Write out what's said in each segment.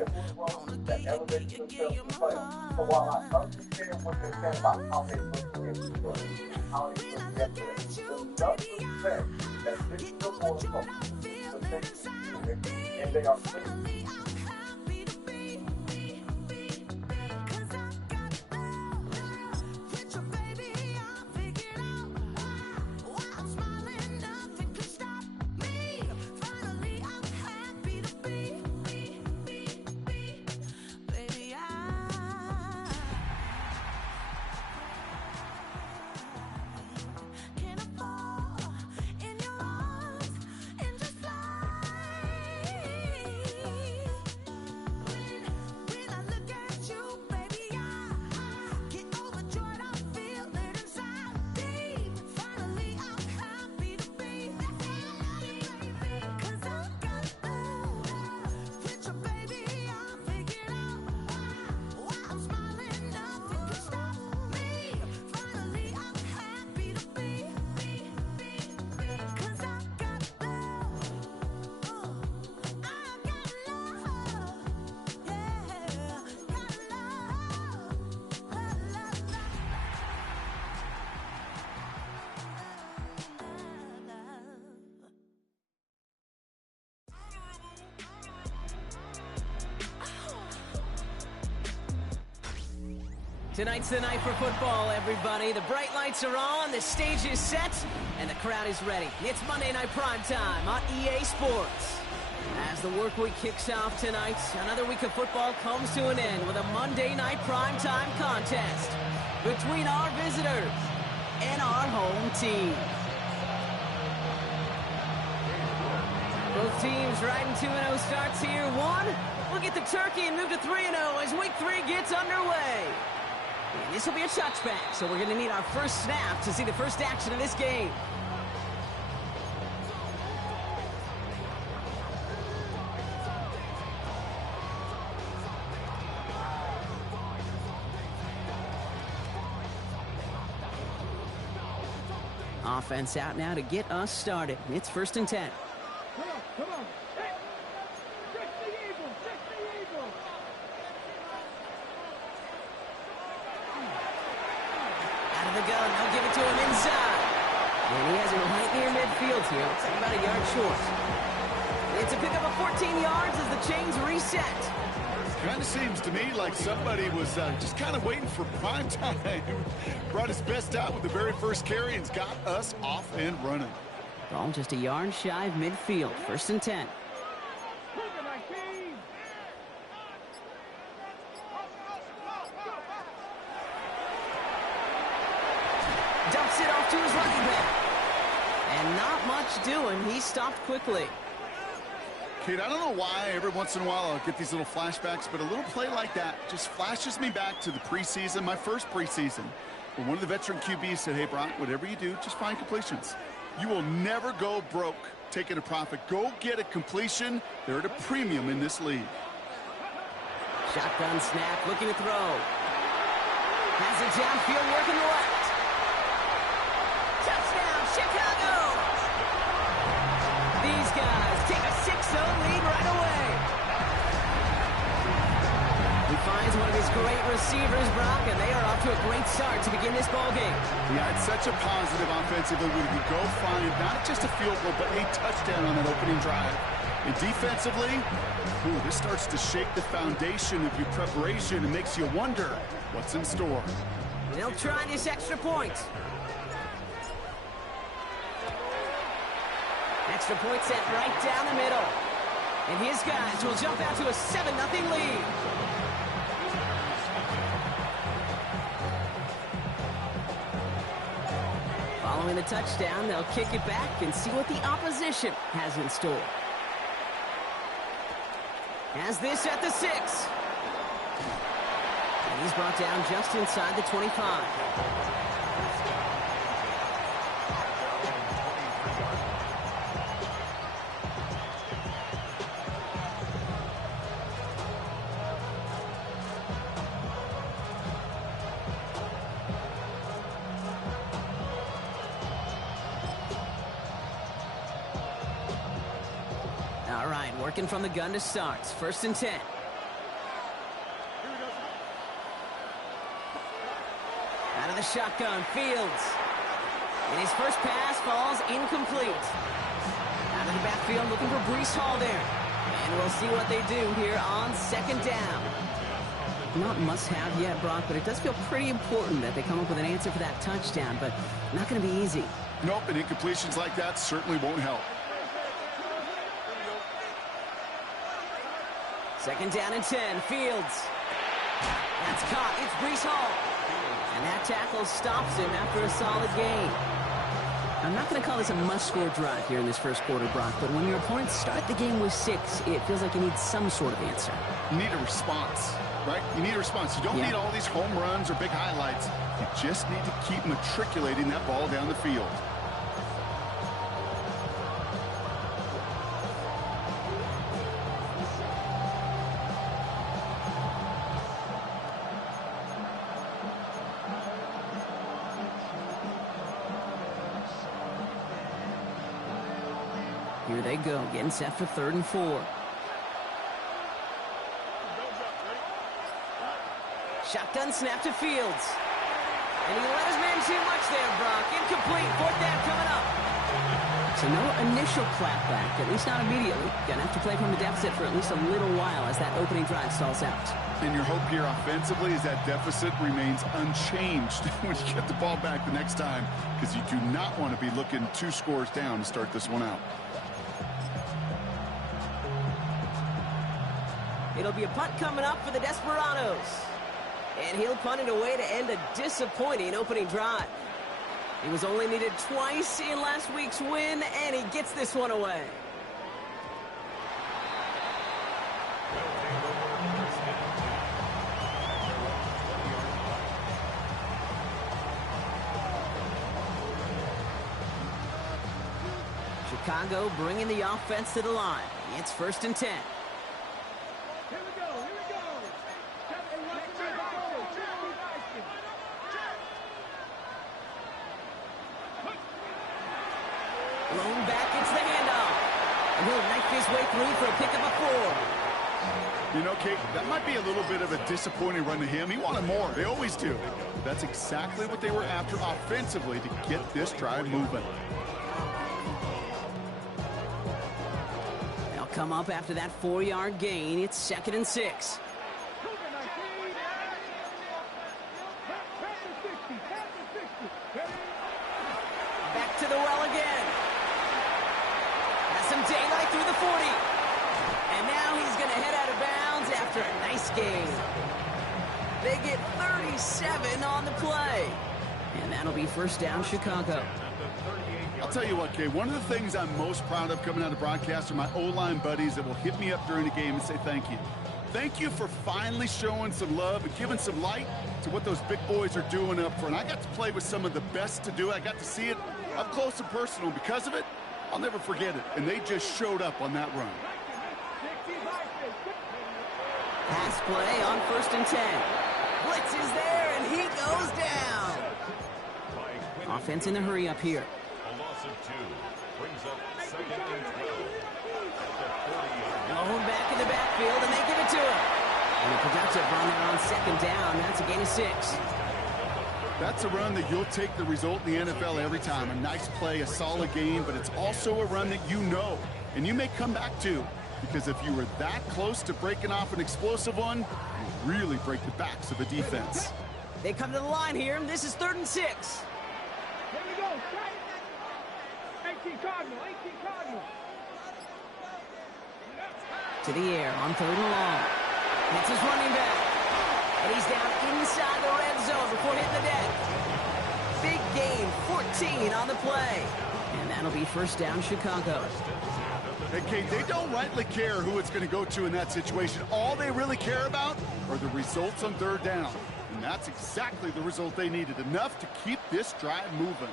that move runs that elevates themselves to play. So while I understand what they're saying about how they look against the and how they look yesterday, it doesn't say that this is the more focus, the things and they are finished. Tonight's the night for football, everybody. The bright lights are on, the stage is set, and the crowd is ready. It's Monday Night Prime Time on EA Sports. As the work week kicks off tonight, another week of football comes to an end with a Monday Night Prime Time contest between our visitors and our home team. Both teams riding 2-0 starts here. We'll get the turkey and move to 3-0 as week 3 gets underway. And this will be a touchback, so we're going to need our first snap to see the first action of this game. Offense out now to get us started. It's 1st and 10. Come on. Hey, check the eagle. Out of the gun, they'll give it to him inside. And he has it right near midfield here. Looks like about a yard short. It's a pickup of 14 yards as the chains reset. Kind of seems to me like somebody was just kind of waiting for prime time. Brought his best out with the very first carry and got us off and running. Ball just a yard shy of midfield. 1st and 10. Dumps it off to his running back. And not much doing. He stopped quickly. Kate, I don't know why every once in a while I'll get these little flashbacks, but a little play like that just flashes me back to the preseason, my first preseason, when one of the veteran QBs said, hey, Brock, whatever you do, just find completions. You will never go broke taking a profit. Go get a completion. They're at a premium in this league. Shotgun snap, looking to throw. Has it downfield, working the left. Touchdown, Chicago! These guys take a 6-0 lead right away. He finds one of his great receivers, Brock, and they are off to a great start to begin this ball game. Yeah, it's such a positive offensively when you go find not just a field goal, but a touchdown on that opening drive. And defensively, this starts to shake the foundation of your preparation and makes you wonder what's in store. They'll try this extra point. Extra point set right down the middle. And his guys will jump out to a 7-0 lead. Following the touchdown, they'll kick it back and see what the opposition has in store. Has this at the 6. And he's brought down just inside the 25. All right, working from the gun to start. 1st and 10. Out of the shotgun, Fields. And his first pass falls incomplete. Out of the backfield, looking for Breece Hall there. And we'll see what they do here on second down. Not must-have yet, Brock, but it does feel pretty important that they come up with an answer for that touchdown, but not going to be easy. Nope, and incompletions like that certainly won't help. Second down and 10, Fields. That's caught, it's Breece Hall. And that tackle stops him after a solid gain. I'm not going to call this a must-score drive here in this first quarter, Brock, but when your opponents start the game with 6, it feels like you need some sort of answer. You need a response, right? You need a response. You don't need all these home runs or big highlights. You just need to keep matriculating that ball down the field. Here they go, getting set for 3rd and 4. Shotgun snap to Fields. And he let his man too much there, Brock. Incomplete, 4th down coming up. So no initial clapback, at least not immediately. Gonna have to play from the deficit for at least a little while as that opening drive stalls out. And your hope here offensively is that deficit remains unchanged when you get the ball back the next time, because you do not want to be looking 2 scores down to start this one out. It'll be a punt coming up for the Desperados. And he'll punt it away to end a disappointing opening drive. He was only needed twice in last week's win, and he gets this one away. Chicago bringing the offense to the line. It's 1st and 10. Here we go, here we go. Blown back, it's the handoff. And he'll knife his way through for a pickup of 4. You know, Kate, that might be a little bit of a disappointing run to him. He wanted more. They always do. But that's exactly what they were after offensively to get this drive moving. They'll come up after that 4-yard gain. It's 2nd and 6. Back to the well again. Has some daylight through the 40. And now he's going to head out of bounds after a nice gain. They get 37 on the play. And that'll be 1st down, Chicago. I'll tell you what, Kay, one of the things I'm most proud of coming out of broadcast are my O-line buddies that will hit me up during the game and say thank you. Thank you for finally showing some love and giving some light to what those big boys are doing up front. I got to play with some of the best to do it. I got to see it up close and personal. Because of it, I'll never forget it. And they just showed up on that run. Pass play on 1st and 10. Blitz is there, and he goes down. Offense in the hurry up here. A loss of 2 brings up 2nd and 12. Blown back in the backfield, and they give it to him. And a productive run there on 2nd down. That's a gain of 6. That's a run that you'll take the result in the NFL every time. A nice play, a solid game, but it's also a run that you know, and you may come back to. Because if you were that close to breaking off an explosive one, you really break the backs of a defense. They come to the line here, and this is 3rd and 6. Here we go. 18 Cardinal, 18 Cardinal. To the air on 3rd and long. It's his running back. And he's down inside the red zone before hitting the deck. Big gain, 14 on the play. And that'll be 1st down, Chicago. Hey, Kate, they don't rightly care who it's going to go to in that situation. All they really care about are the results on 3rd down. And that's exactly the result they needed. Enough to keep this drive moving.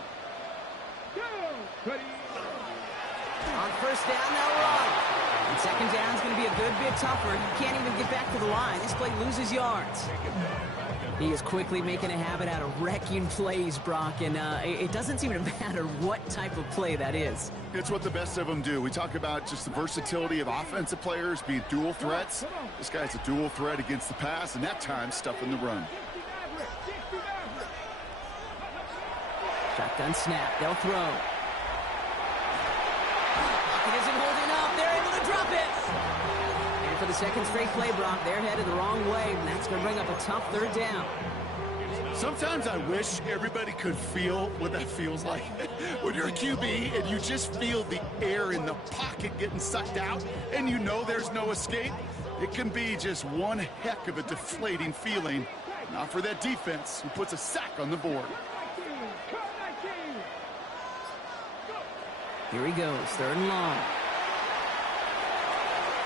On 1st down, they'll run. And 2nd down is going to be a good bit tougher. He can't even get back to the line. This play loses yards. He is quickly making a habit out of wrecking plays, Brock, and it doesn't seem to matter what type of play that is. It's what the best of them do. We talk about just the versatility of offensive players being dual threats. This guy's a dual threat against the pass, and that time stuffing the run. Shotgun snap. They'll throw. Pocket isn't holding up. They're able to drop it. And for the second straight play, Brock, they're headed the wrong way, and that's going to bring up a tough third down. Sometimes I wish everybody could feel what that feels like. When you're a QB and you just feel the air in the pocket getting sucked out and you know there's no escape, it can be just one heck of a deflating feeling. Not for that defense who puts a sack on the board. Here he goes, third and long.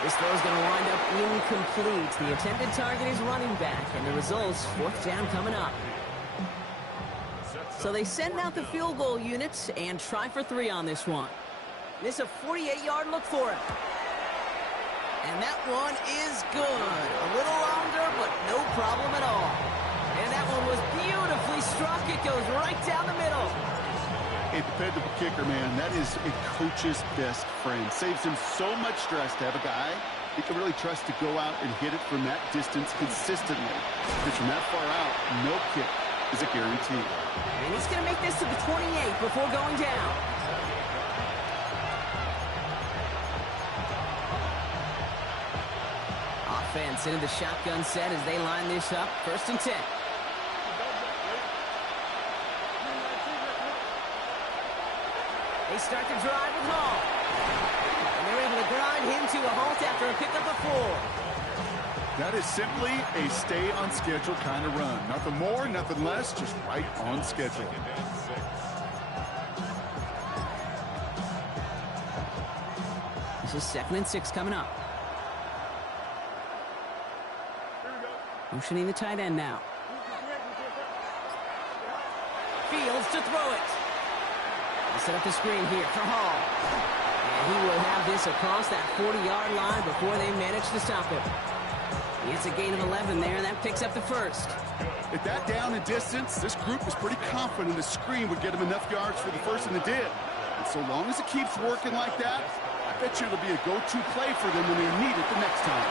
This throw is going to wind up incomplete. The intended target is running back, and the result's fourth down coming up. So they send out the field goal units and try for 3 on this one. This is a 48-yard look for it. And that one is good. A little longer, but no problem at all. And that one was beautifully struck. It goes right down the middle. A dependable kicker, man. That is a coach's best friend. Saves him so much stress to have a guy he can really trust to go out and hit it from that distance consistently. Because from that far out, no kick is a guarantee. And he's going to make this to the 28 before going down. Offense into the shotgun set as they line this up. 1st and 10. They start the drive with Hall. And they're able to grind him to a halt after a pickup of 4. That is simply a stay-on-schedule kind of run. Nothing more, nothing less, just right on schedule. This is 2nd and 6 coming up. Motioning the tight end now. Fields to throw it. They set up the screen here for Hall. And he will have this across that 40-yard line before they manage to stop him. It's a gain of 11 there, and that picks up the 1st. At that down and distance, this group was pretty confident the screen would get them enough yards for the 1st, and it did. And so long as it keeps working like that, I bet you it'll be a go-to play for them when they need it the next time.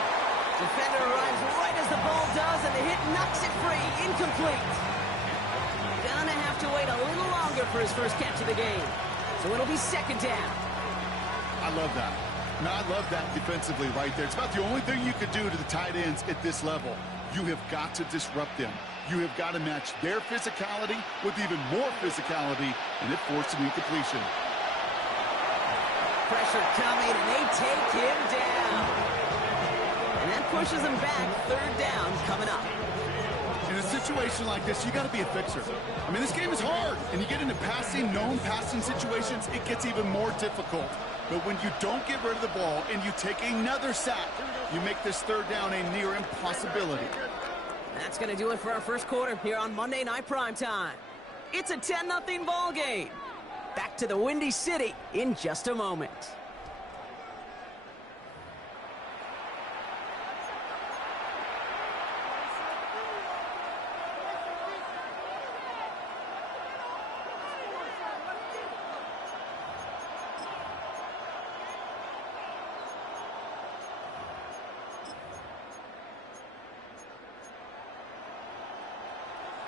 Defender arrives right as the ball does, and the hit knocks it free. Incomplete. Gonna have to wait a little longer for his first catch of the game. So it'll be 2nd down. I love that. Now, I love that defensively right there. It's about the only thing you could do to the tight ends at this level. You have got to disrupt them. You have got to match their physicality with even more physicality, and it forced an incompletion. Pressure coming, and they take him down. And that pushes him back. 3rd down coming up. In a situation like this, you got to be a fixer. I mean, this game is hard, and you get into known passing situations, it gets even more difficult. But when you don't get rid of the ball and you take another sack, you make this 3rd down a near impossibility. That's going to do it for our first quarter here on Monday Night Primetime. It's a 10-0 ball game. Back to the Windy City in just a moment.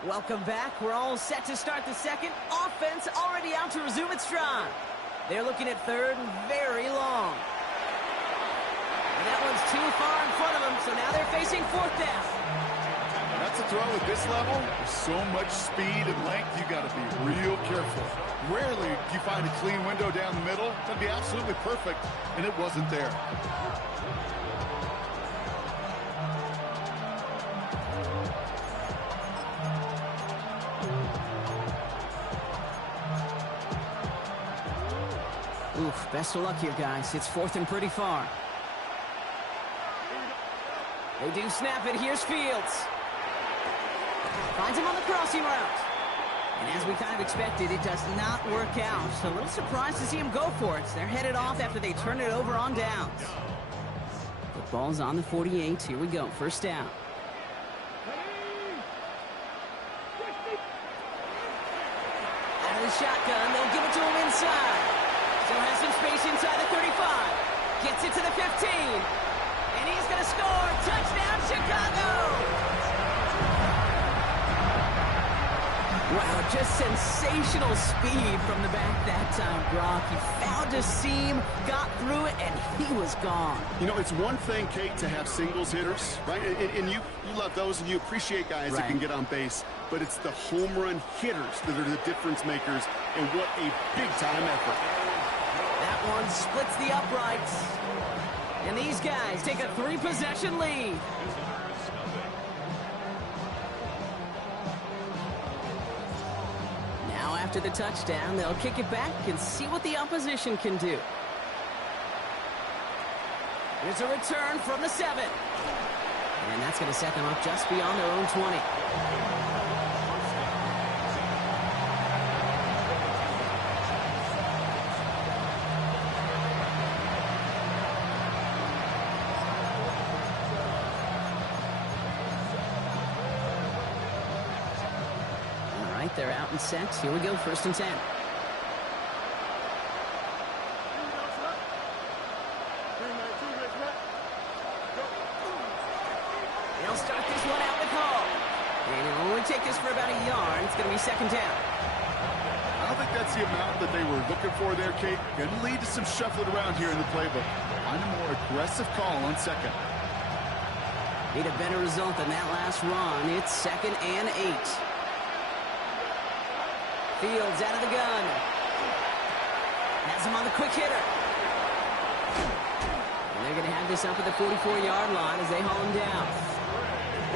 Welcome back. We're all set to start the second. Offense already out to resume its stride. They're looking at 3rd and very long. And that one's too far in front of them, so now they're facing 4th down. That's a throw at this level. There's so much speed and length, you got to be real careful. Rarely do you find a clean window down the middle. That'd be absolutely perfect, and it wasn't there. Oof, best of luck here, guys. It's 4th and pretty far. They do snap it. Here's Fields. Finds him on the crossing route. And as we kind of expected, it does not work out. So a little surprised to see him go for it. They're headed off after they turn it over on downs. The ball's on the 48. Here we go. 1st down. Out of the shotgun. They'll give it to him inside. Still has some space inside the 35. Gets it to the 15. And he's going to score. Touchdown, Chicago! Wow, just sensational speed from the back that time, Brock. He found a seam, got through it, and he was gone. You know, it's one thing, Kate, to have singles hitters, right? And you love those, and you appreciate guys that can get on base. But it's the home run hitters that are the difference makers, and what a big-time effort. That one splits the uprights. And these guys take a 3-possession lead. Now after the touchdown, they'll kick it back and see what the opposition can do. Here's a return from the 7. And that's going to set them up just beyond their own 20. They're out and set. Here we go, 1st and 10. They'll start this one out with Hall. And it'll only take us for about a yard. It's going to be 2nd down. I don't think that's the amount that they were looking for there, Kate. Going to lead to some shuffling around here in the playbook. Find a more aggressive call on 2nd. Need a better result than that last run. It's 2nd and 8. Fields out of the gun. Has him on the quick hitter. And they're going to have this up at the 44-yard line as they haul him down.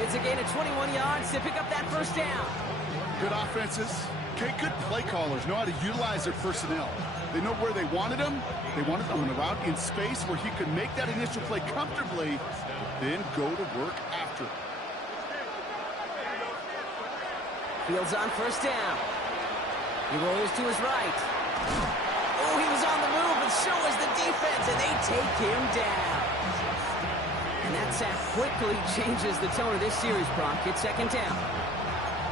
It's a gain of 21 yards to pick up that 1st down. Good offenses. Okay, good play callers know how to utilize their personnel. They know where they wanted him. They wanted him on the route in space where he could make that initial play comfortably, then go to work after. Fields on 1st down. He rolls to his right. Oh, he was on the move, and so was the defense, and they take him down. And that sack quickly changes the tone of this series, Brock. It's 2nd down.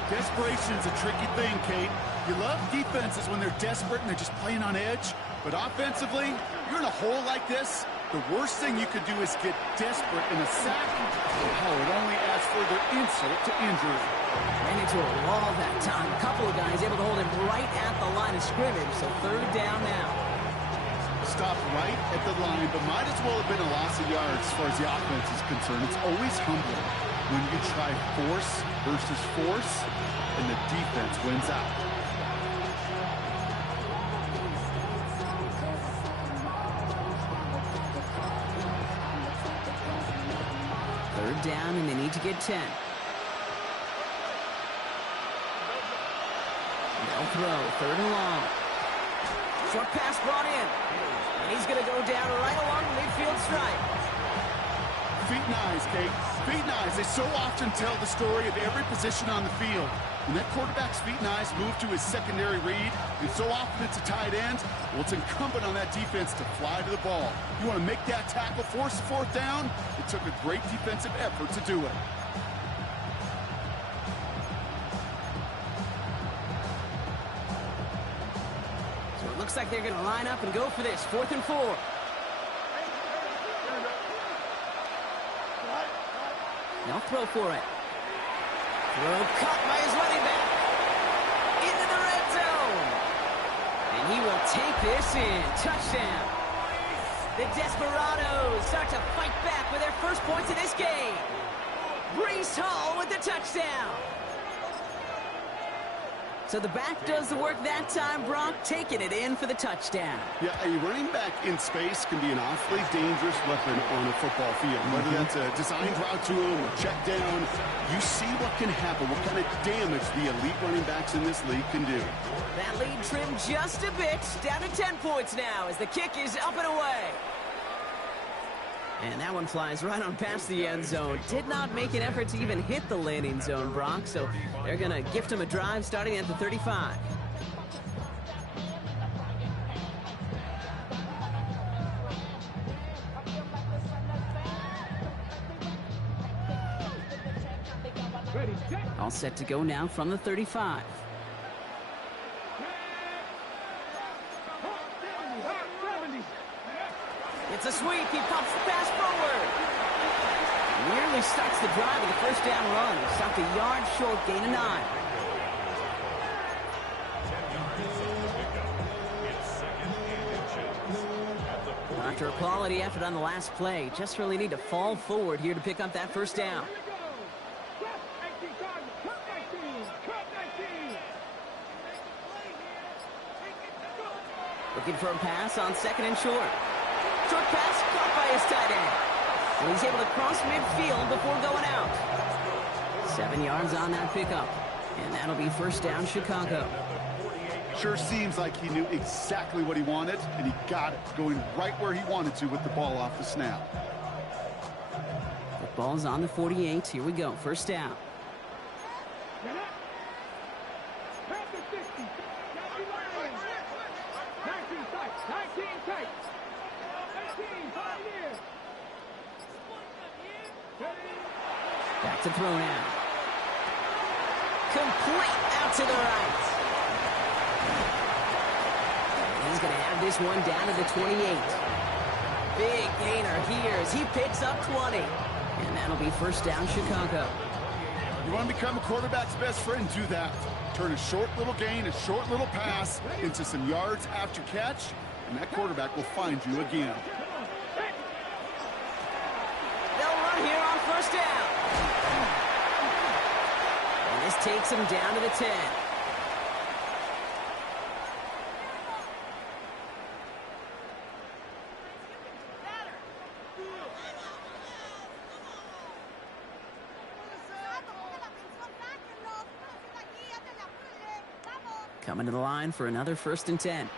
Desperation's a tricky thing, Kate. You love defenses when they're desperate and they're just playing on edge. But offensively, you're in a hole like this, the worst thing you could do is get desperate in a sack. Oh, it only adds further insult to injury. Ran into a wall that time. A couple of guys able to hold him right at the line of scrimmage, so 3rd down now. Stopped right at the line, but might as well have been a loss of yards as far as the offense is concerned. It's always humbling when you try force versus force, and the defense wins out. Third down, and they need to get 10. They'll throw, 3rd and long. Short pass brought in. And he's going to go down right along the midfield stripe. Feet and eyes, Kate. Feet and eyes. They so often tell the story of every position on the field. When that quarterback's feet and eyes move to his secondary read, and so often it's a tight end, well, it's incumbent on that defense to fly to the ball. You want to make that tackle, force the 4th down? It took a great defensive effort to do it. So it looks like they're going to line up and go for this. 4th and 4. They'll throw for it. Throw caught by his running back. Into the red zone. And he will take this in. Touchdown. The Desperados start to fight back with their first points in this game. Brees Hall with the touchdown. So the back does the work that time, Brock, taking it in for the touchdown. Yeah, a running back in space can be an awfully dangerous weapon on a football field. Whether that's a designed route to him or check down, you see what can happen, what kind of damage the elite running backs in this league can do. That lead trimmed just a bit, down to 10 points now as the kick is up and away. And that one flies right on past the end zone. Did not make an effort to even hit the landing zone, Brock, so they're going to gift him a drive starting at the 35. All set to go now from the 35. It's a sweep. He pumps the pass forward. Nearly starts the drive with a 1st down run. Stopped a yard short, gain of 9. After a quality effort on the last play, just really need to fall forward here to pick up that first down. Looking for a pass on second and short. Short pass caught by his tight end. And he's able to cross midfield before going out. 7 yards on that pickup. And that'll be first down, Chicago. Sure seems like he knew exactly what he wanted, and he got it, going right where he wanted to with the ball off the snap. The ball's on the 48. Here we go. First down. Back to throw now. Complete out to the right. He's going to have this one down to the 28. Big gainer here as he picks up 20. And that'll be first down, Chicago. You want to become a quarterback's best friend? Do that. Turn a short little gain, a short little pass into some yards after catch, and that quarterback will find you again. They'll run here on first down. And this takes him down to the 10. Coming to the line for another first and 10.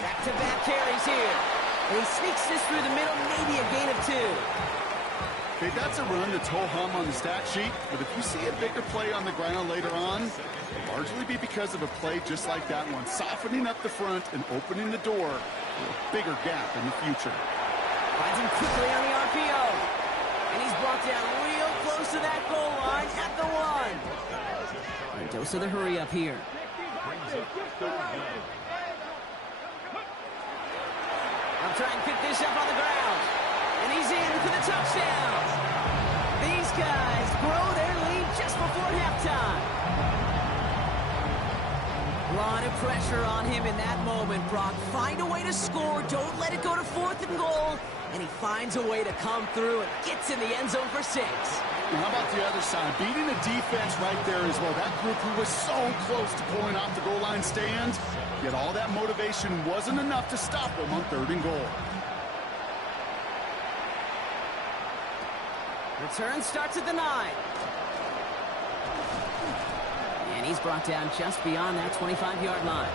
Back-to-back carries here. And he sneaks this through the middle, maybe a gain of 2. Okay, that's a run that's ho-hum on the stat sheet, but if you see a bigger play on the ground later on, it'll largely be because of a play just like that one, softening up the front and opening the door for a bigger gap in the future. Finds him quickly on the RPO. And he's brought down real close to that goal line at the 1. A dose of the hurry up here. I'll try and pick this up on the ground. And he's in for the touchdown. These guys grow their lead just before halftime. A lot of pressure on him in that moment, Brock. Find a way to score. Don't let it go to 4th and goal. And he finds a way to come through and gets in the end zone for 6. Now, how about the other side? Beating the defense right there as well. That group who was so close to pulling off the goal line stand, yet all that motivation wasn't enough to stop them on 3rd and goal. Return starts at the 9. And he's brought down just beyond that 25-yard line.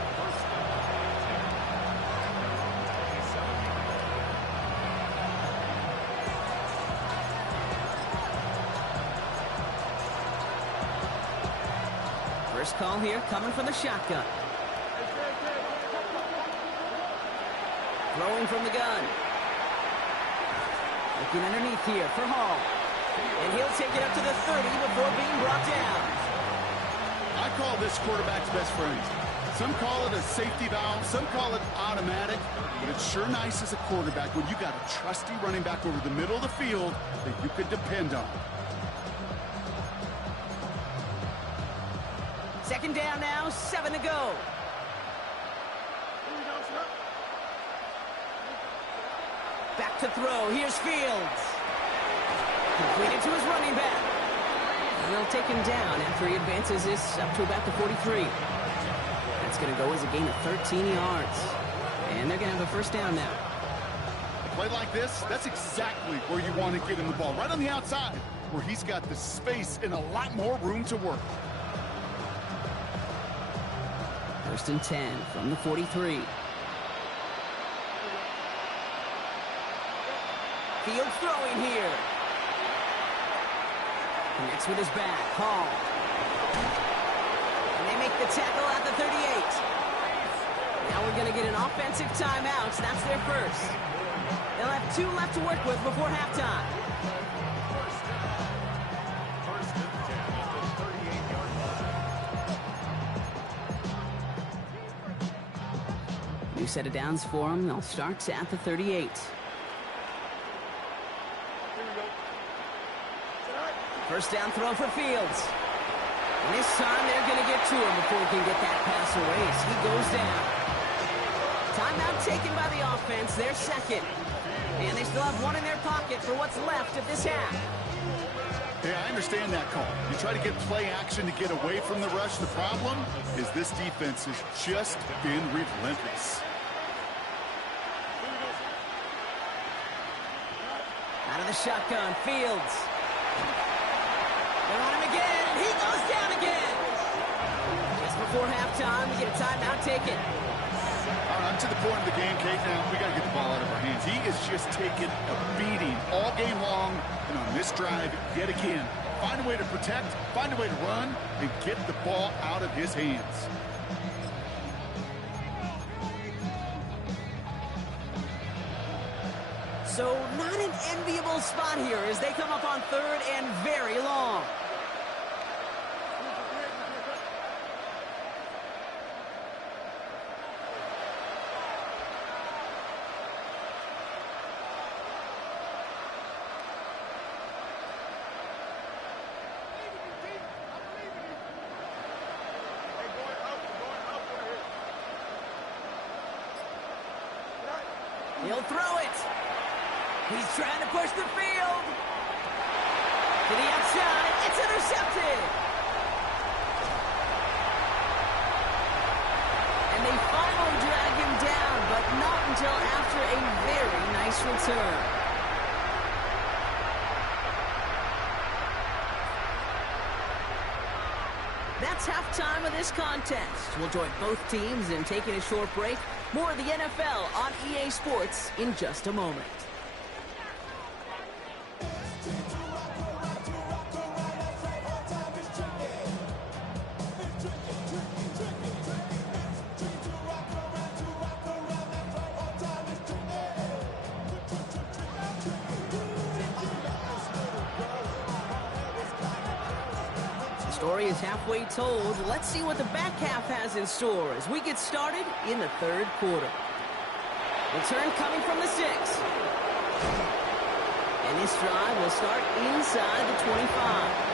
First call here coming from the shotgun. Throwing from the gun. Looking underneath here for Hall. And he'll take it up to the 30 before being brought down. I call this quarterback's best friend. Some call it a safety valve, some call it automatic, but it's sure nice as a quarterback when you got a trusty running back over the middle of the field that you could depend on. Second down now, 7 to go. Back to throw, here's Fields. Completed to his running back. And they'll take him down after he advances this up to about the 43. That's going to go as a gain of 13 yards. And they're going to have a first down now. A play like this, that's exactly where you want to get him the ball. Right on the outside, where he's got the space and a lot more room to work. First and 10 from the 43. Fields throwing here. Connects with his back. Hall. And they make the tackle at the 38. Now we're going to get an offensive timeout. So that's their first. They'll have 2 left to work with before halftime. First and 10 at the 38-yard line. New set of downs for them. They'll start at the 38. First down throw for Fields. And this time they're going to get to him before he can get that pass away as he goes down. Timeout taken by the offense, their second. And they still have one in their pocket for what's left of this half. Yeah, I understand that call. You try to get play action to get away from the rush. The problem is this defense has just been relentless. Out of the shotgun, Fields. They're on him again, and he goes down again. Just before halftime, we get a timeout taken. All right, I'm to the point of the game, Kate. Now, we got to get the ball out of our hands. He is just taking a beating all game long, and on this drive, yet again, find a way to protect, find a way to run, and get the ball out of his hands. So not an enviable spot here as they come up on third and very long. He'll throw it. He's trying to push the field. To the outside. It's intercepted. And they finally drag him down, but not until after a very nice return. That's halftime of this contest. We'll join both teams in taking a short break. More of the NFL on EA Sports in just a moment. Story is halfway told. Let's see what the back half has in store as we get started in the third quarter. Return coming from the 6. And this drive will start inside the 25.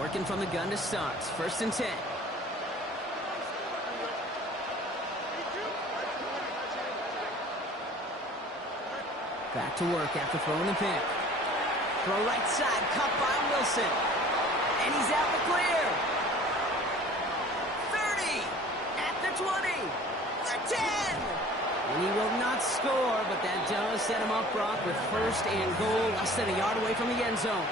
Working from the gun to start. 1st and 10. Back to work after throwing the pick. Throw right side, cut by Wilson. And he's out the clear. 30. At the 20. The 10. And he will not score, but that does set him up, Brock, with 1st and goal, less than a yard away from the end zone.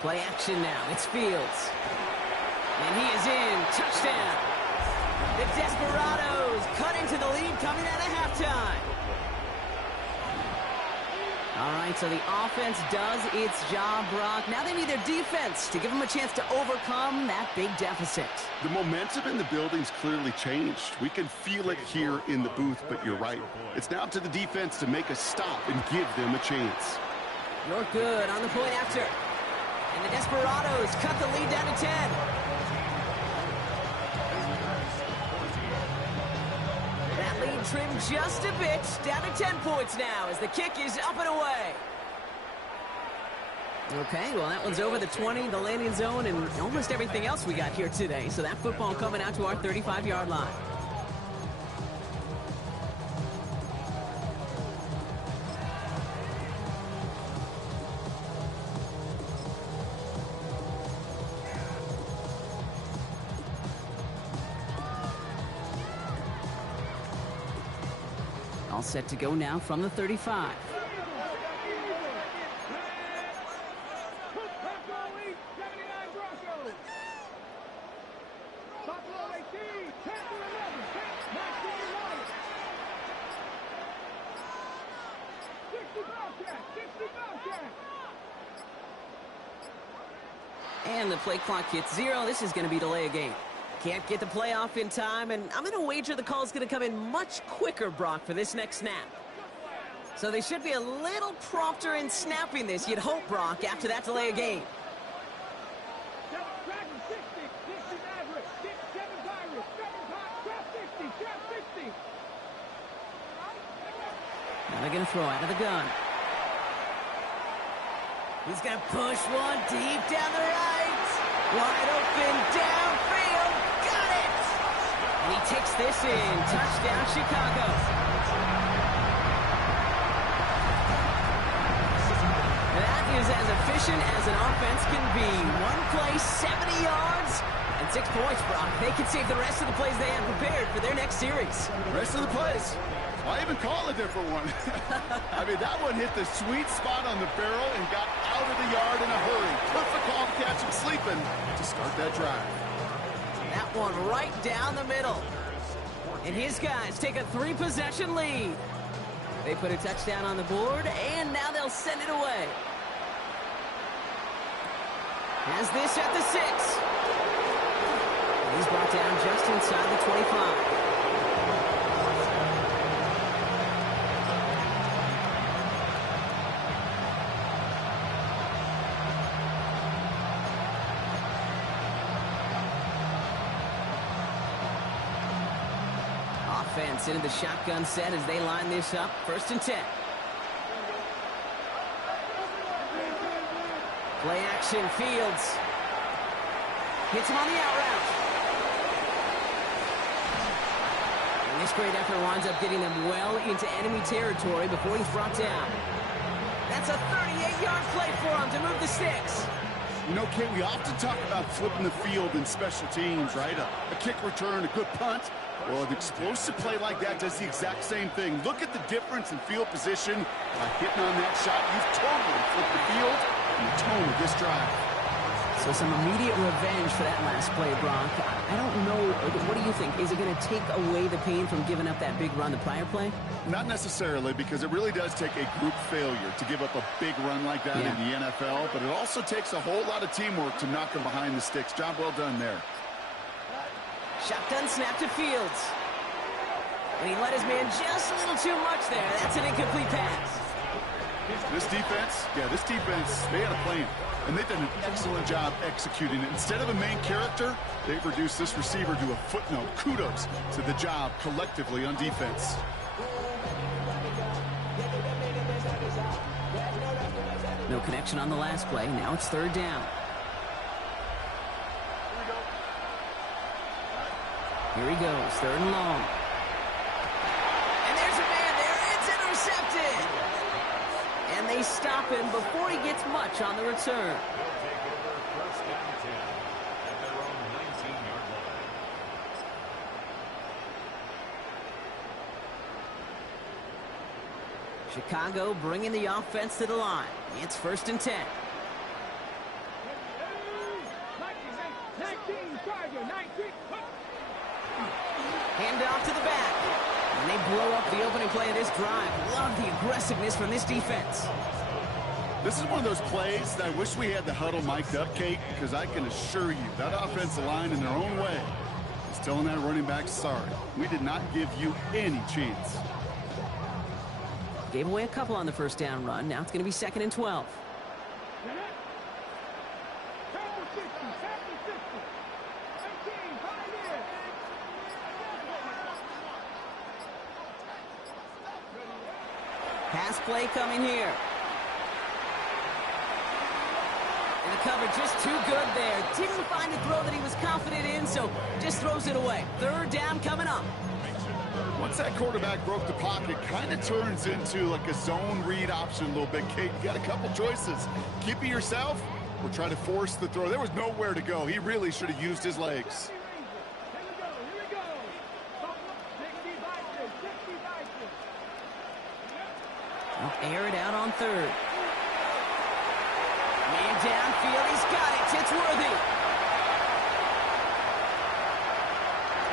Play action now. It's Fields. And he is in. Touchdown. The Desperados cut into the lead coming out of halftime. All right, so the offense does its job, Brock. Now they need their defense to give them a chance to overcome that big deficit. The momentum in the building's clearly changed. We can feel it here in the booth, but you're right. It's now up to the defense to make a stop and give them a chance. You're good on the point after. And the Desperados cut the lead down to 10. That lead trimmed just a bit, down to 10 points now as the kick is up and away. Okay, well, that one's over the 20, the landing zone, and almost everything else we got here today. So that football coming out to our 35-yard line. All set to go now from the 35. Buffalo 18, And the play clock hits 0. This is going to be delay a game. Can't get the play off in time, and I'm going to wager the call is going to come in much quicker, Brock, for this next snap. So they should be a little prompter in snapping this, you'd hope, Brock, after that delay a game. Now they're going to throw out of the gun. He's going to push one deep down the right. Wide open downfield. Got it! And he takes this in. Touchdown, Chicago. That is as efficient as an offense can be. One play, 70 yards, and 6 points, Brock. They can save the rest of the plays they have prepared for their next series. Rest of the plays? Why even call a different one? I mean, that one hit the sweet spot on the barrel and got out of the yard in a hurry. Perfect call to catch him sleeping to start that drive. That one right down the middle. And his guys take a 3-possession lead. They put a touchdown on the board, and now they'll send it away. Has this at the 6. And he's brought down just inside the 25. Offense into the shotgun set as they line this up. 1st and 10. Play action, Fields. Hits him on the out route. And this great effort winds up getting them well into enemy territory before he's brought down. That's a 38-yard play for him to move the sticks. You know, Kate, we often talk about flipping the field in special teams, right? A kick return, a good punt. Well, an explosive play like that does the exact same thing. Look at the difference in field position. By hitting on that shot, you've totally flipped the field and the tone of this drive. So some immediate revenge for that last play, Brock. I don't know. What do you think? Is it going to take away the pain from giving up that big run the prior play? Not necessarily, because it really does take a group failure to give up a big run like that in the NFL, but it also takes a whole lot of teamwork to knock them behind the sticks. Job well done there. Shotgun snap to Fields. And he let his man just a little too much there. That's an incomplete pass. This defense, they had a plan. And they've done an excellent job executing it. Instead of a main character, they've reduced this receiver to a footnote. Kudos to the job collectively on defense. No connection on the last play. Now it's 3rd down. Here he goes, 3rd and long. And there's a man there. It's intercepted. And they stop him before he gets much on the return. Chicago bringing the offense to the line. It's 1st and 10. Hand off to the back. And they blow up the opening play of this drive. Love the aggressiveness from this defense. This is one of those plays that I wish we had the huddle mic'd up, Kate, because I can assure you that offensive line in their own way is telling that running back, sorry, we did not give you any chance. Gave away a couple on the 1st down run. Now it's going to be 2nd and 12. Pass play coming here. And the cover just too good there. Didn't find a throw that he was confident in, so just throws it away. 3rd down coming up. Once that quarterback broke the pocket, kind of turns into like a zone read option a little bit, Kate. You got a couple choices. Keep it yourself or try to force the throw. There was nowhere to go. He really should have used his legs. Air it out on 3rd. Man downfield, he's got it. It's Worthy.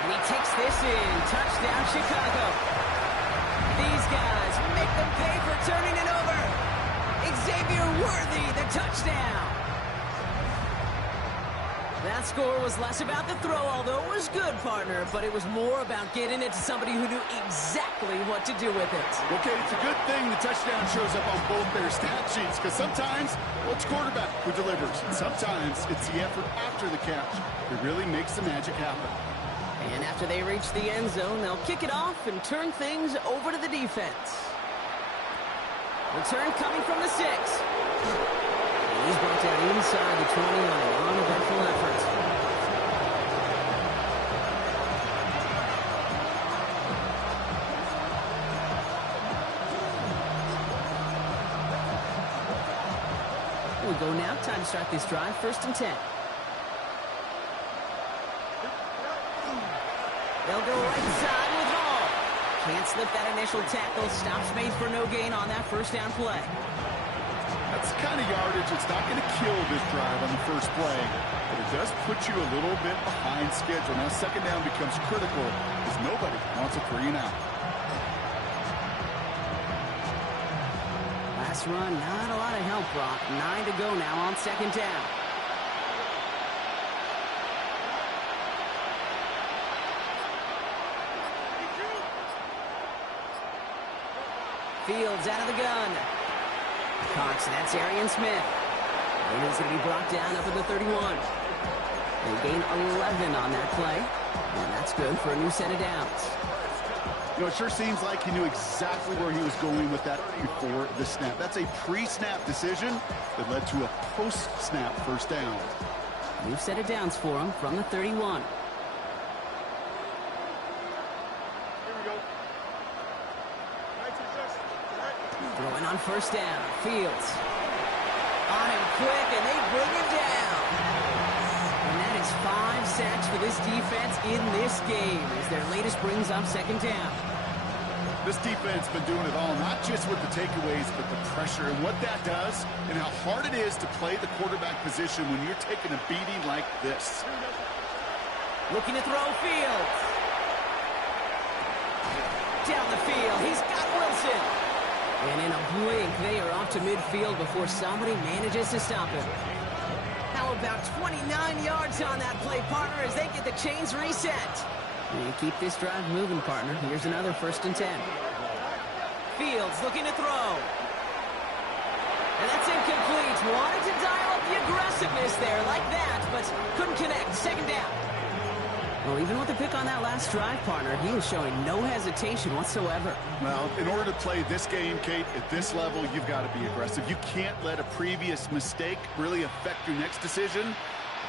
And he takes this in. Touchdown, Chicago. These guys make them pay for turning it over. Xavier Worthy, the touchdown. That score was less about the throw, although it was good, partner, but it was more about getting it to somebody who knew exactly what to do with it. Okay, it's a good thing the touchdown shows up on both their stat sheets, because sometimes, well, it's quarterback who delivers, and sometimes it's the effort after the catch that really makes the magic happen. And after they reach the end zone, they'll kick it off and turn things over to the defense. Return coming from the 6. He's brought down inside the 20 on an uneventful effort. We'll go now. Time to start this drive. 1st and 10. They'll go right side with Hall. Can't slip that initial tackle. Stops made for no gain on that 1st down play. That's the kind of yardage that's not going to kill this drive on the first play, but it does put you a little bit behind schedule. Now 2nd down becomes critical because nobody wants a 3 and out. Last run, not a lot of help, Brock. 9 to go now on 2nd down. Fields out of the gun. Cox, that's Arian Smith. And he's going to be brought down up at the 31. They gain 11 on that play. And that's good for a new set of downs. You know, it sure seems like he knew exactly where he was going with that before the snap. That's a pre-snap decision that led to a post-snap 1st down. New set of downs for him from the 31. Throwing on 1st down. Fields. On him quick, and they bring him down. And that is 5 sacks for this defense in this game as their latest brings up 2nd down. This defense has been doing it all, not just with the takeaways, but the pressure and what that does and how hard it is to play the quarterback position when you're taking a beating like this. Looking to throw Fields. Down the field. He's got Wilson. And in a blink, they are off to midfield before somebody manages to stop him. How about 29 yards on that play, partner, as they get the chains reset? And keep this drive moving, partner. Here's another 1st and 10. Fields looking to throw. And that's incomplete. Wanted to dial up the aggressiveness there like that, but couldn't connect. 2nd down. Well, even with the pick on that last drive, partner, he is showing no hesitation whatsoever. Well, in order to play this game, Kate, at this level, you've got to be aggressive. You can't let a previous mistake really affect your next decision.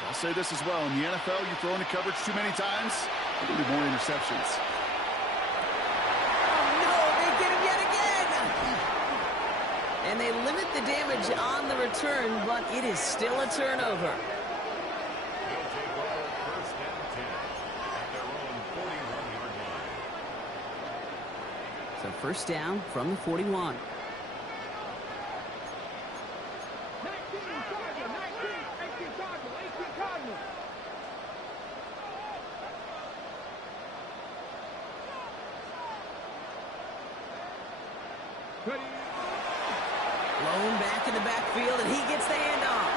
I'll say this as well. In the NFL, you throw into coverage too many times, there'll be more interceptions. Oh, no, they get him yet again. And they limit the damage on the return, but it is still a turnover. So 1st down from the 41. 19, Cardinal, 18 Cardinal. Blown back in the backfield, and he gets the handoff.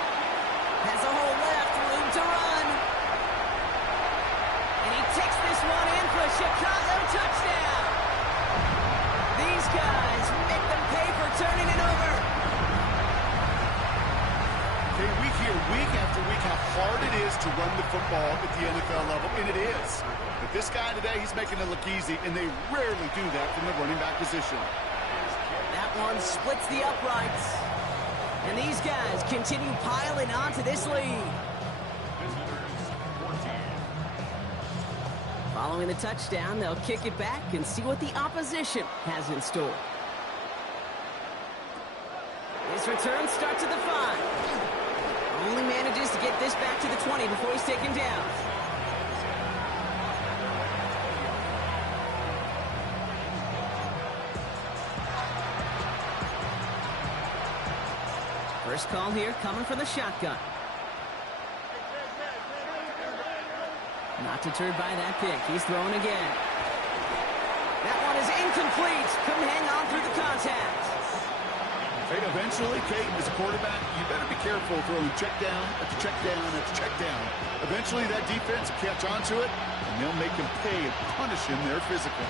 Has a hole left, room to run. And he takes this one in for a Chicago touchdown. These guys make them pay for turning it over. Okay, we hear week after week how hard it is to run the football at the NFL level, and it is. But this guy today, he's making it look easy, and they rarely do that from the running back position. That one splits the uprights. And these guys continue piling onto this lead. Following the touchdown, they'll kick it back and see what the opposition has in store. His return starts at the 5. Only manages to get this back to the 20 before he's taken down. First call here coming from the shotgun. Not deterred by that pick. He's throwing again. That one is incomplete. Couldn't hang on through the contact. Hey, eventually, Kate, as a quarterback, you better be careful throwing check down after check down after check down. Eventually, that defense will catch on to it, and they'll make him pay and punish him there physically.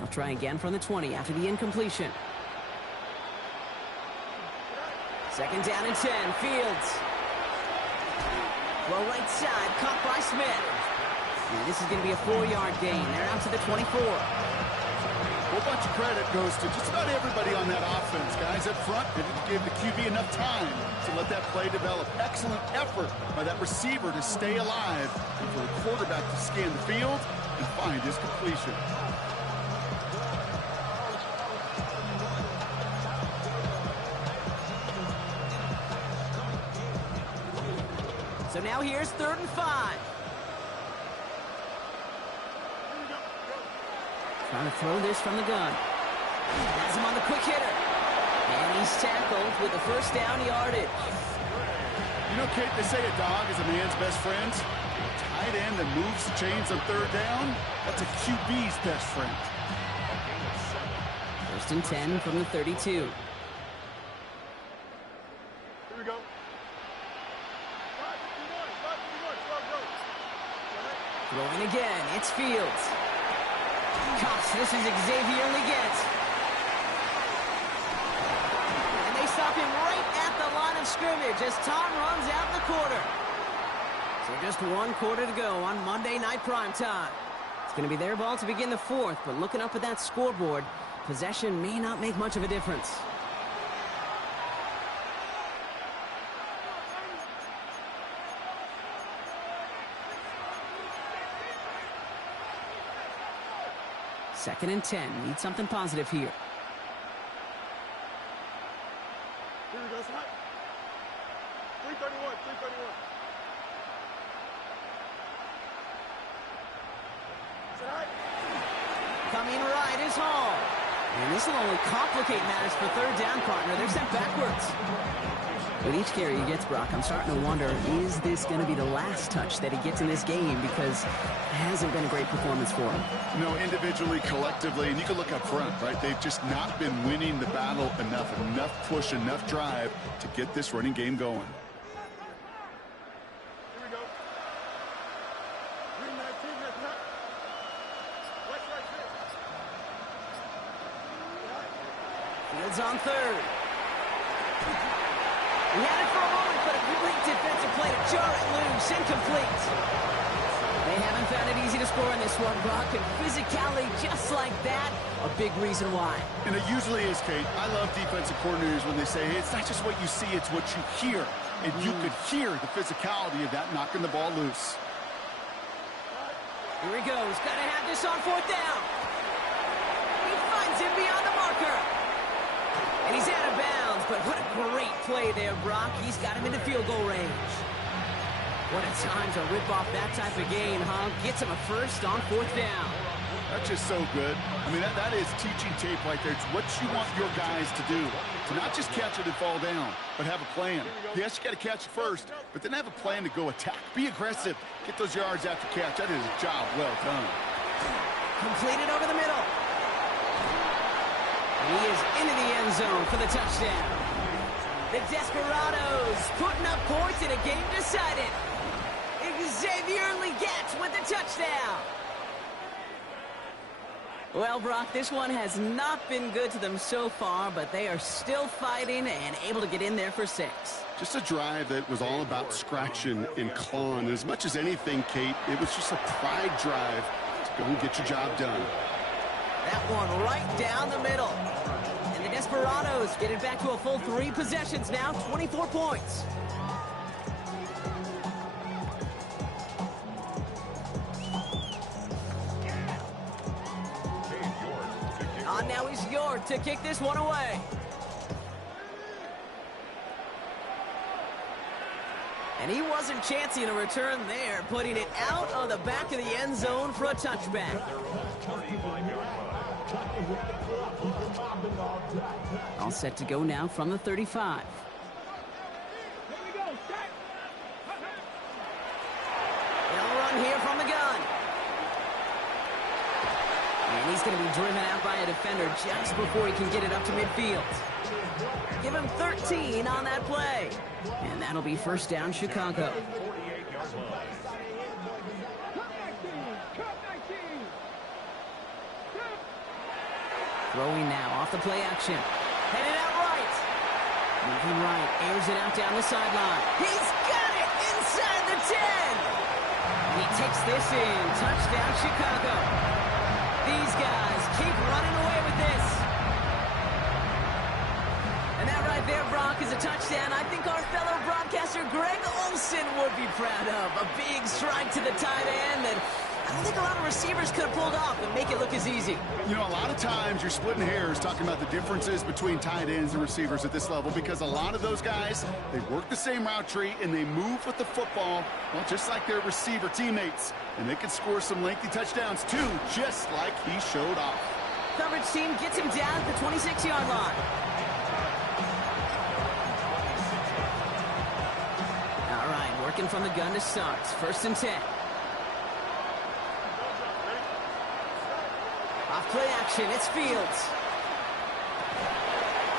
They'll try again from the 20 after the incompletion. Second down and 10. Fields. Well, right side, caught by Smith. And this is going to be a 4-yard gain. They're out to the 24. A whole bunch of credit goes to just about everybody on that offense. Guys up front didn't give the QB enough time to let that play develop. Excellent effort by that receiver to stay alive and for the quarterback to scan the field and find his completion. So now here's 3rd and 5. Trying to throw this from the gun. Has him on the quick hitter. And he's tackled with the first down yardage. You know, Kate, they say a dog is a man's best friend. A tight end that moves the chains on 3rd down, that's a QB's best friend. 1st and 10 from the 32. Here we go. Throwing again, it's Fields. Gosh, this is Xavier Leggett. And they stop him right at the line of scrimmage as Tom runs out the quarter. So just 1 quarter to go on Monday Night Primetime. It's going to be their ball to begin the 4th, but looking up at that scoreboard, possession may not make much of a difference. Second and 10. Need something positive here. Here we go, Scott. 331, 331. Is that right? Coming right is Hall. And this will only complicate matters for 3rd down, partner. They're sent backwards. With each carry he gets, Brock, I'm starting to wonder, is this going to be the last touch that he gets in this game? Because it hasn't been a great performance for him. No, individually, collectively, and you can look up front, right? They've just not been winning the battle enough push, enough drive to get this running game going. Here we go. 319, that's not. West right there. Fields on 3rd. He had it for a moment, but a great defensive play to jar it loose. Incomplete. They haven't found it easy to score in this one, Brock, and physicality just like that, a big reason why. And it usually is, Kate. I love defensive coordinators when they say, hey, it's not just what you see, it's what you hear. And you could hear the physicality of that knocking the ball loose. Here he goes. Got to have this on 4th down. He finds him beyond the marker. And he's out of bounds, but what a great play there, Brock. He's got him into field goal range. What a time to rip off that type of gain, huh? Gets him a first on 4th down. That's just so good. I mean, that is teaching tape right there. It's what you want your guys to do. To not just catch it and fall down, but have a plan. Yes, you got to catch it first, but then have a plan to go attack. Be aggressive. Get those yards after catch. That is a job well done. Completed over the middle. He is into the end zone for the touchdown. The Desperados putting up points in a game decided. Xavier Leggett with the touchdown. Well, Brock, this one has not been good to them so far, but they are still fighting and able to get in there for 6. Just a drive that was all about scratching and clawing. As much as anything, Kate, it was just a pride drive to go and get your job done. That one right down the middle. And the Desperados get it back to a full 3 possessions now, 24 points. On now is York to kick this one away. And he wasn't chancing a return there, putting it out of the back of the end zone for a touchback. All set to go now from the 35. They'll run here from the gun. He's going to be driven out by a defender just before he can get it up to midfield. Give him 13 on that play. And that'll be first down, Chicago. Throwing now off the play action. Headed out right. Moving right. Airs it out down the sideline. He's got it inside the 10. And he takes this in. Touchdown, Chicago. These guys keep running away with this. And that right there, Brock, is a touchdown I think our fellow broadcaster Greg Olson would be proud of. A big strike to the tight end that I don't think a lot of receivers could have pulled off and make it look as easy. You know, a lot of times you're splitting hairs talking about the differences between tight ends and receivers at this level because a lot of those guys, they work the same route tree and they move with the football, well, just like their receiver teammates. And they can score some lengthy touchdowns too, just like he showed off. Coverage team gets him down at the 26-yard line. All right, working from the gun to start. First and 10. Off play action, it's Fields.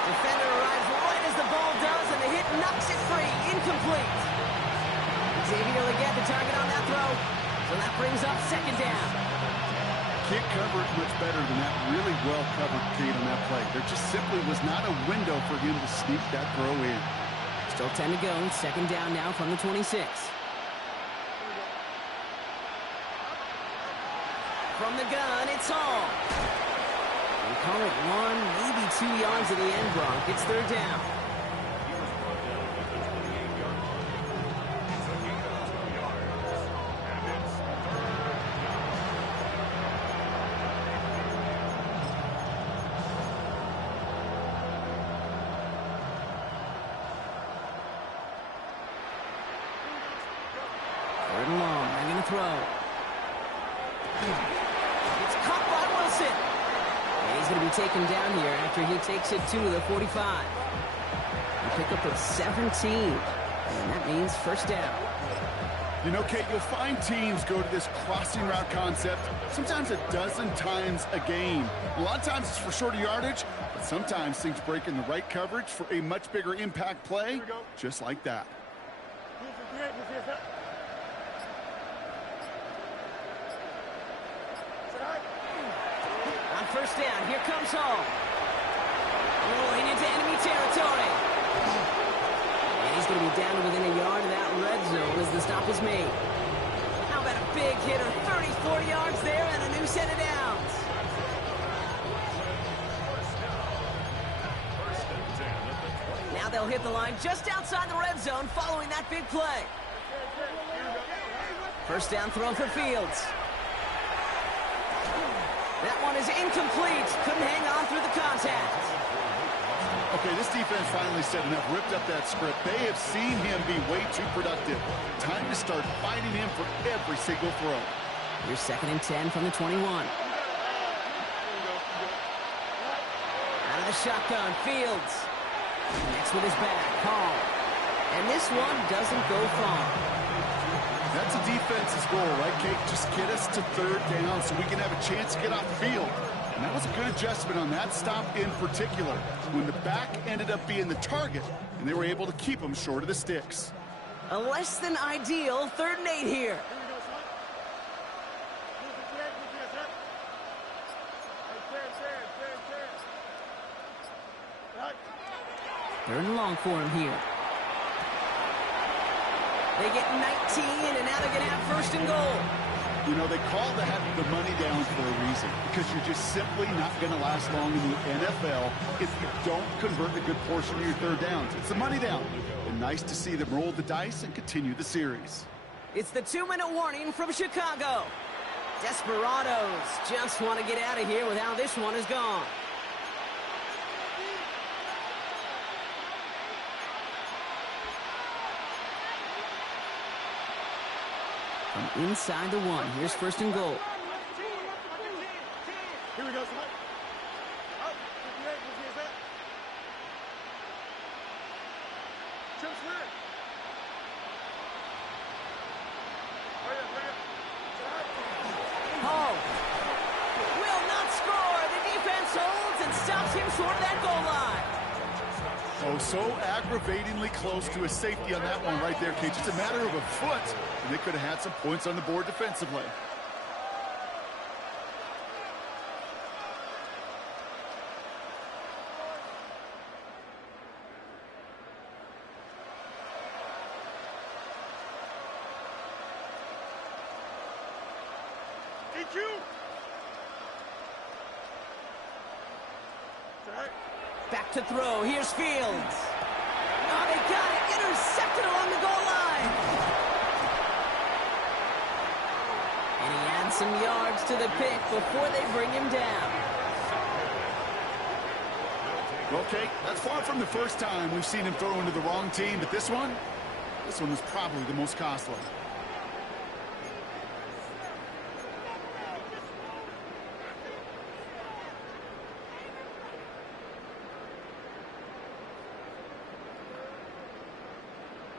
Defender arrives right as the ball does, and the hit knocks it free. Incomplete. Xavier Legette the target on that throw. So that brings up second down. Can't cover it much better than that. Really well covered, Kate, on that play. There just simply was not a window for him to sneak that throw in. Still 10 to go. Second down now from the 26. From the gun, it's Hall. We call it 1, maybe 2 yards at the end, Brock. It's third down. Third and long, they're going to throw. It's caught by Wilson. And he's going to be taken down here after he takes it to the 45. A pickup of 17. And that means first down. You know, Kate, you'll find teams go to this crossing route concept sometimes a dozen times a game. A lot of times it's for shorter yardage, but sometimes things break in the right coverage for a much bigger impact play, just like that. On first down, here comes Hall. Rolling into enemy territory. And he's going to be down to within a yard of that red zone as the stop is made. How about a big hitter? 34 yards there and a new set of downs. Now they'll hit the line just outside the red zone following that big play. First down throw for Fields. That one is incomplete. Couldn't hang on through the contact. Okay, this defense finally said enough, ripped up that script. They have seen him be way too productive. Time to start fighting him for every single throw. Here's second and 10 from the 21. Out of the shotgun, Fields. Next with his back, Hall. And this one doesn't go far. That's a defense's goal, right, Kate? Just get us to third down so we can have a chance to get off the field. And that was a good adjustment on that stop in particular, when the back ended up being the target, and they were able to keep him short of the sticks. A less than ideal 3rd and 8 here. Third and long for him here. They get 19, and now they're going to have first and goal. You know, they call that the money down for a reason, because you're just simply not going to last long in the NFL if you don't convert a good portion of your third downs. It's the money down. And nice to see them roll the dice and continue the series. It's the 2-minute warning from Chicago. Desperados just want to get out of here with how this one is gone. From inside the 1, here's first and goal. Here we go, Hall will not score. stops him short of that goal line. Oh, so aggravatingly close to a safety on that one right there, Kate. Just a matter of a foot, and they could have had some points on the board defensively. Back to throw. Here's Fields. Oh, they got it. Intercepted along the goal line. And he adds some yards to the pick before they bring him down. Okay, that's far from the first time we've seen him throw into the wrong team, but this one was probably the most costly.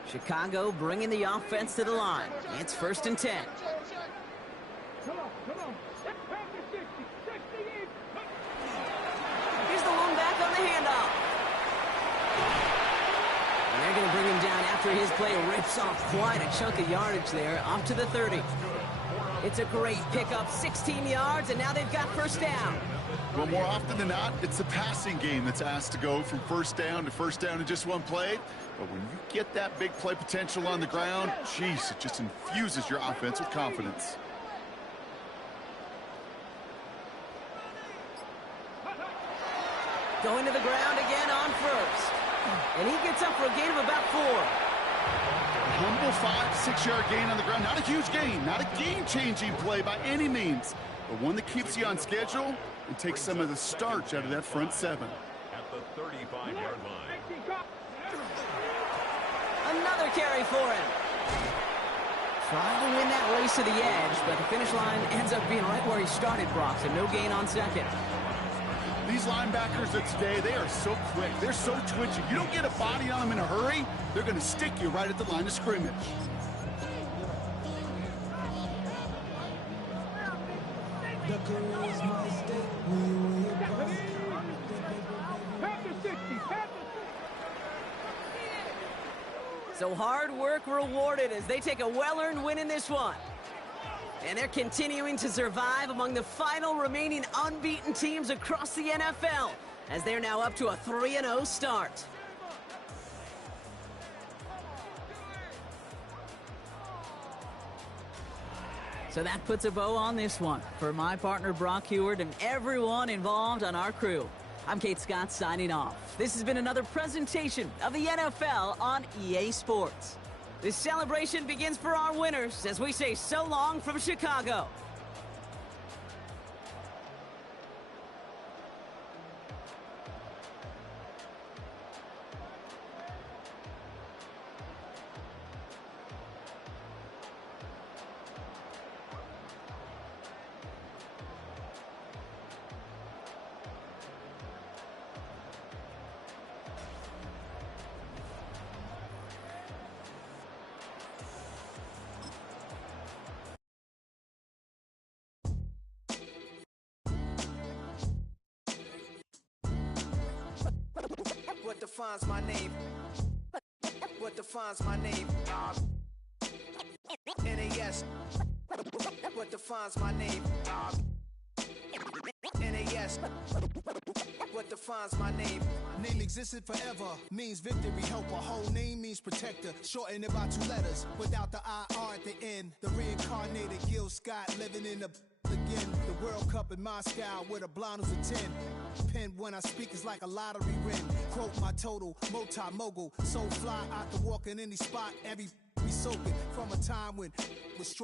Chicago bringing the offense to the line. It's 1st and 10. Come on. Back to 60. 60 in. Here's the lone back on the handoff. And they're going to bring him down after his play rips off quite a chunk of yardage there, off to the 30. It's a great pickup, 16 yards, and now they've got 1st down. Well, more often than not, it's the passing game that's asked to go from 1st down to 1st down in just one play. But when you get that big play potential on the ground, geez, it just infuses your offense with confidence. Going to the ground again on 1st. And he gets up for a gain of about 4. A humble 5-6-yard gain on the ground. Not a huge gain, not a game-changing play by any means, but one that keeps you on schedule and takes some of the starch out of that front 7. At the 35-yard line. Another carry for him. Trying to win that race to the edge, but the finish line ends up being right where he started, Brock, so no gain on 2nd. These linebackers of today, they are so quick. They're so twitchy. You don't get a body on them in a hurry, they're going to stick you right at the line of scrimmage. So hard work rewarded as they take a well-earned win in this one. And they're continuing to survive among the final remaining unbeaten teams across the NFL, as they're now up to a 3-0 start. So that puts a bow on this one. For my partner Brock Heward and everyone involved on our crew, I'm Kate Scott signing off. This has been another presentation of the NFL on EA Sports. This celebration begins for our winners as we say so long from Chicago. What defines my name? What defines my name? NAS. What defines my name? NAS. What defines my name? Name existed forever, means victory, helper. Whole name means protector. Shorten it by 2 letters, without the IR at the end. The reincarnated Gil Scott living in the again. The World Cup in Moscow with a blind who's a 10. Pen when I speak is like a lottery win. Quote my total, multi-mogul. So fly, I can walk in any spot. Every we soak it from a time when was strong.